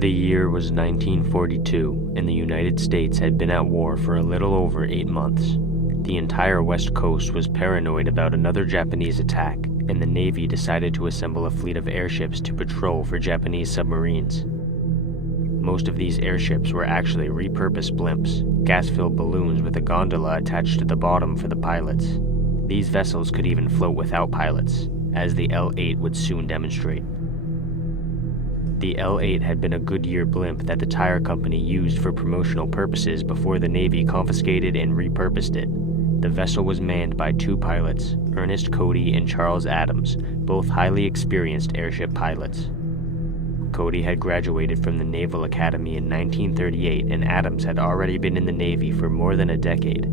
The year was 1942, and the United States had been at war for a little over 8 months. The entire West Coast was paranoid about another Japanese attack, and the Navy decided to assemble a fleet of airships to patrol for Japanese submarines. Most of these airships were actually repurposed blimps, gas-filled balloons with a gondola attached to the bottom for the pilots. These vessels could even float without pilots, as the L-8 would soon demonstrate. The L-8 had been a Goodyear blimp that the tire company used for promotional purposes before the Navy confiscated and repurposed it. The vessel was manned by 2 pilots, Ernest Cody and Charles Adams, both highly experienced airship pilots. Cody had graduated from the Naval Academy in 1938, and Adams had already been in the Navy for more than a decade.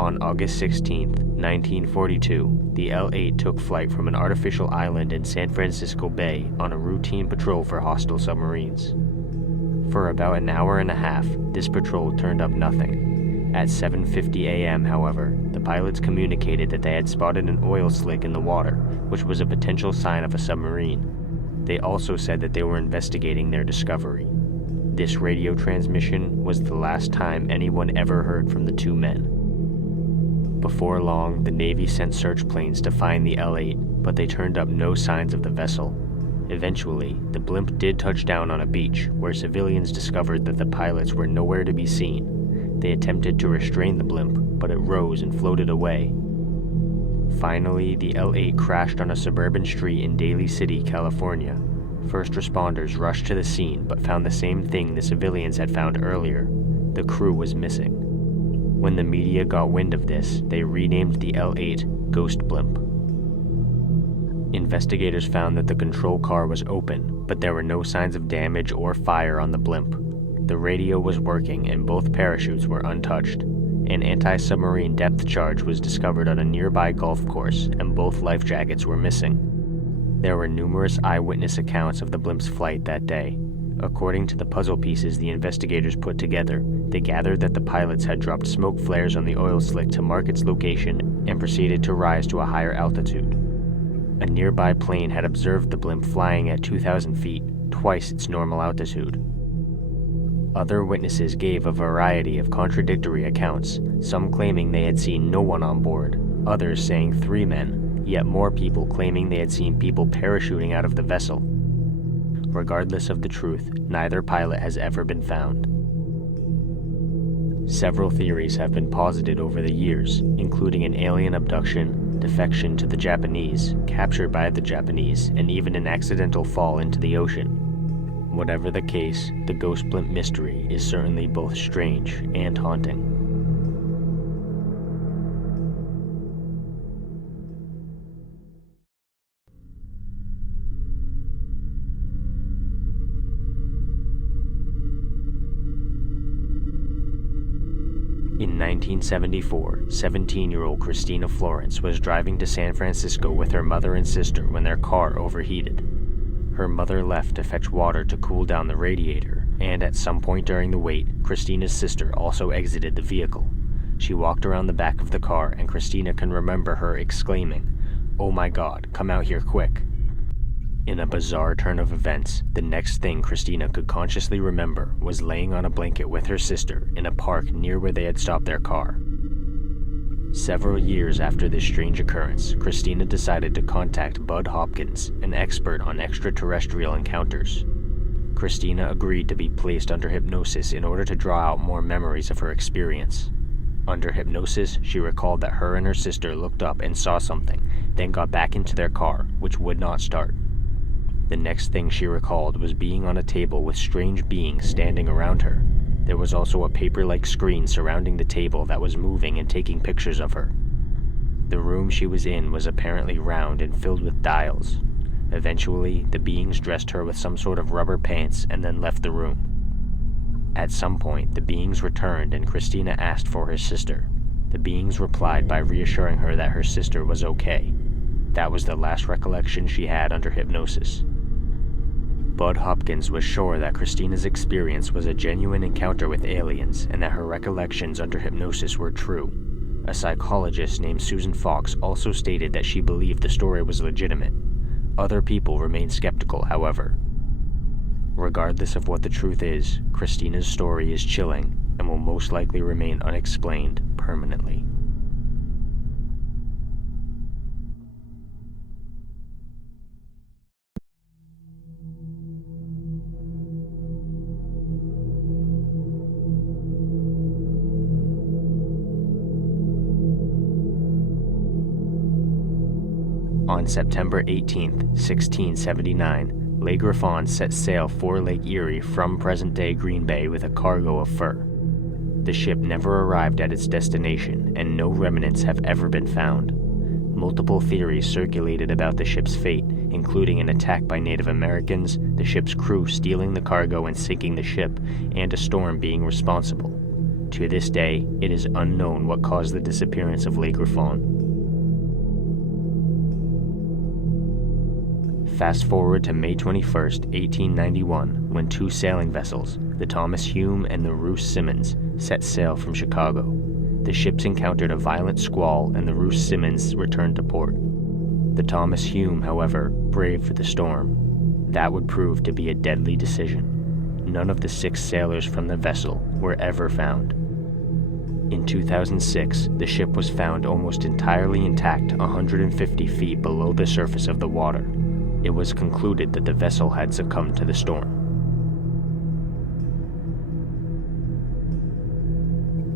On August 16, 1942, the L-8 took flight from an artificial island in San Francisco Bay on a routine patrol for hostile submarines. For about an hour and a half, this patrol turned up nothing. At 7:50 a.m., however, the pilots communicated that they had spotted an oil slick in the water, which was a potential sign of a submarine. They also said that they were investigating their discovery. This radio transmission was the last time anyone ever heard from the 2 men. Before long, the Navy sent search planes to find the L-8, but they turned up no signs of the vessel. Eventually, the blimp did touch down on a beach, where civilians discovered that the pilots were nowhere to be seen. They attempted to restrain the blimp, but it rose and floated away. Finally, the L-8 crashed on a suburban street in Daly City, California. First responders rushed to the scene, but found the same thing the civilians had found earlier. The crew was missing. When the media got wind of this, they renamed the L-8 Ghost Blimp. Investigators found that the control car was open, but there were no signs of damage or fire on the blimp. The radio was working and both parachutes were untouched. An anti-submarine depth charge was discovered on a nearby golf course, and both life jackets were missing. There were numerous eyewitness accounts of the blimp's flight that day. According to the puzzle pieces the investigators put together, they gathered that the pilots had dropped smoke flares on the oil slick to mark its location and proceeded to rise to a higher altitude. A nearby plane had observed the blimp flying at 2,000 feet, twice its normal altitude. Other witnesses gave a variety of contradictory accounts, some claiming they had seen no one on board, others saying 3 men, yet more people claiming they had seen people parachuting out of the vessel. Regardless of the truth, neither pilot has ever been found. Several theories have been posited over the years, including an alien abduction, defection to the Japanese, capture by the Japanese, and even an accidental fall into the ocean. Whatever the case, the ghost blimp mystery is certainly both strange and haunting. In 1974, 17-year-old Christina Florence was driving to San Francisco with her mother and sister when their car overheated. Her mother left to fetch water to cool down the radiator, and at some point during the wait, Christina's sister also exited the vehicle. She walked around the back of the car, and Christina can remember her exclaiming, "Oh my God, come out here quick." In a bizarre turn of events, the next thing Christina could consciously remember was laying on a blanket with her sister in a park near where they had stopped their car. Several years after this strange occurrence, Christina decided to contact Bud Hopkins, an expert on extraterrestrial encounters. Christina agreed to be placed under hypnosis in order to draw out more memories of her experience. Under hypnosis, she recalled that her and her sister looked up and saw something, then got back into their car, which would not start. The next thing she recalled was being on a table with strange beings standing around her. There was also a paper-like screen surrounding the table that was moving and taking pictures of her. The room she was in was apparently round and filled with dials. Eventually, the beings dressed her with some sort of rubber pants and then left the room. At some point, the beings returned and Christina asked for her sister. The beings replied by reassuring her that her sister was okay. That was the last recollection she had under hypnosis. Bud Hopkins was sure that Christina's experience was a genuine encounter with aliens and that her recollections under hypnosis were true. A psychologist named Susan Fox also stated that she believed the story was legitimate. Other people remained skeptical, however. Regardless of what the truth is, Christina's story is chilling and will most likely remain unexplained permanently. On September 18, 1679, Le Griffon set sail for Lake Erie from present-day Green Bay with a cargo of fur. The ship never arrived at its destination, and no remnants have ever been found. Multiple theories circulated about the ship's fate, including an attack by Native Americans, the ship's crew stealing the cargo and sinking the ship, and a storm being responsible. To this day, it is unknown what caused the disappearance of Le Griffon. Fast forward to May 21, 1891, when two sailing vessels, the Thomas Hume and the Ruth Simmons, set sail from Chicago. The ships encountered a violent squall and the Ruth Simmons returned to port. The Thomas Hume, however, braved the storm. That would prove to be a deadly decision. None of the 6 sailors from the vessel were ever found. In 2006, the ship was found almost entirely intact 150 feet below the surface of the water. It was concluded that the vessel had succumbed to the storm.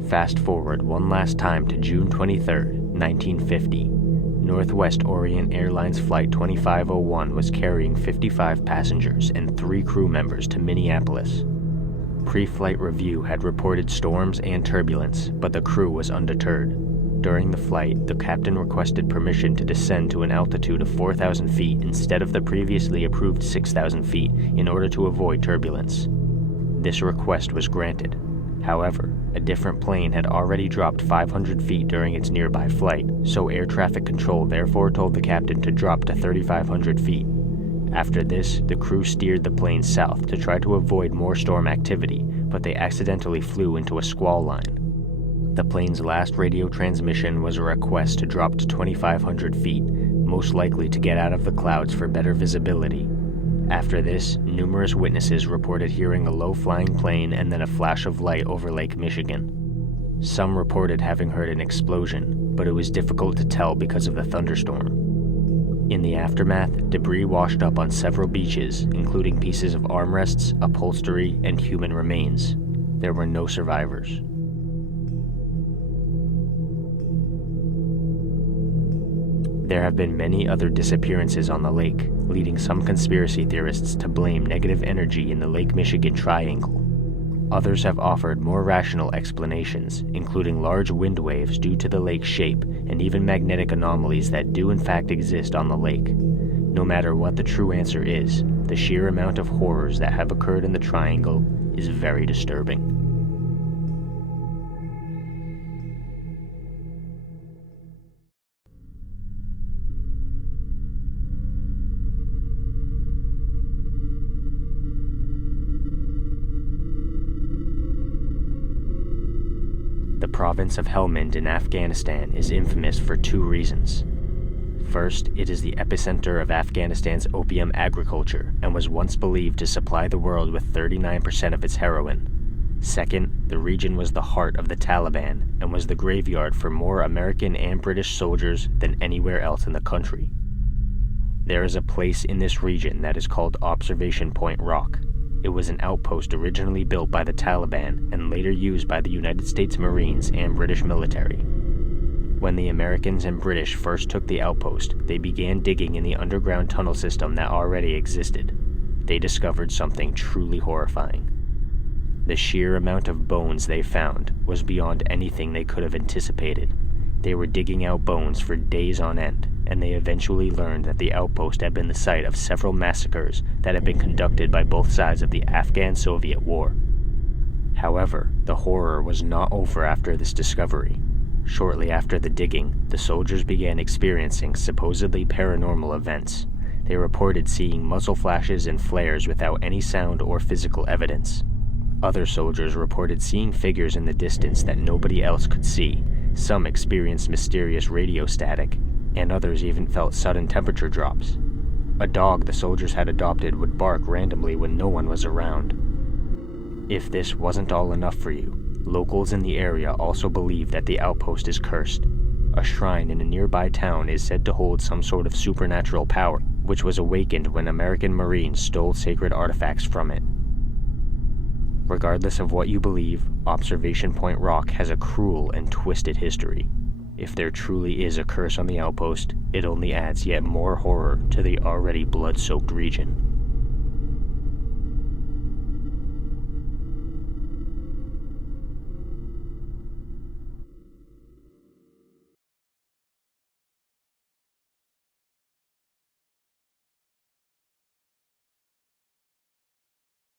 Fast forward one last time to June 23, 1950. Northwest Orient Airlines Flight 2501 was carrying 55 passengers and 3 crew members to Minneapolis. Pre-flight review had reported storms and turbulence, but the crew was undeterred. During the flight, the captain requested permission to descend to an altitude of 4,000 feet instead of the previously approved 6,000 feet in order to avoid turbulence. This request was granted. However, a different plane had already dropped 500 feet during its nearby flight, so air traffic control therefore told the captain to drop to 3,500 feet. After this, the crew steered the plane south to try to avoid more storm activity, but they accidentally flew into a squall line. The plane's last radio transmission was a request to drop to 2,500 feet, most likely to get out of the clouds for better visibility. After this, numerous witnesses reported hearing a low-flying plane and then a flash of light over Lake Michigan. Some reported having heard an explosion, but it was difficult to tell because of the thunderstorm. In the aftermath, debris washed up on several beaches, including pieces of armrests, upholstery, and human remains. There were no survivors. There have been many other disappearances on the lake, leading some conspiracy theorists to blame negative energy in the Lake Michigan Triangle. Others have offered more rational explanations, including large wind waves due to the lake's shape and even magnetic anomalies that do in fact exist on the lake. No matter what the true answer is, the sheer amount of horrors that have occurred in the triangle is very disturbing. The province of Helmand in Afghanistan is infamous for 2 reasons. First, it is the epicenter of Afghanistan's opium agriculture and was once believed to supply the world with 39% of its heroin. Second, the region was the heart of the Taliban and was the graveyard for more American and British soldiers than anywhere else in the country. There is a place in this region that is called Observation Point Rock. It was an outpost originally built by the Taliban and later used by the United States Marines and British military. When the Americans and British first took the outpost, they began digging in the underground tunnel system that already existed. They discovered something truly horrifying. The sheer amount of bones they found was beyond anything they could have anticipated. They were digging out bones for days on end, and they eventually learned that the outpost had been the site of several massacres that had been conducted by both sides of the Afghan-Soviet War. However, the horror was not over after this discovery. Shortly after the digging, the soldiers began experiencing supposedly paranormal events. They reported seeing muzzle flashes and flares without any sound or physical evidence. Other soldiers reported seeing figures in the distance that nobody else could see. Some experienced mysterious radio static, and others even felt sudden temperature drops. A dog the soldiers had adopted would bark randomly when no one was around. If this wasn't all enough for you, locals in the area also believe that the outpost is cursed. A shrine in a nearby town is said to hold some sort of supernatural power, which was awakened when American Marines stole sacred artifacts from it. Regardless of what you believe, Observation Point Rock has a cruel and twisted history. If there truly is a curse on the outpost, it only adds yet more horror to the already blood-soaked region.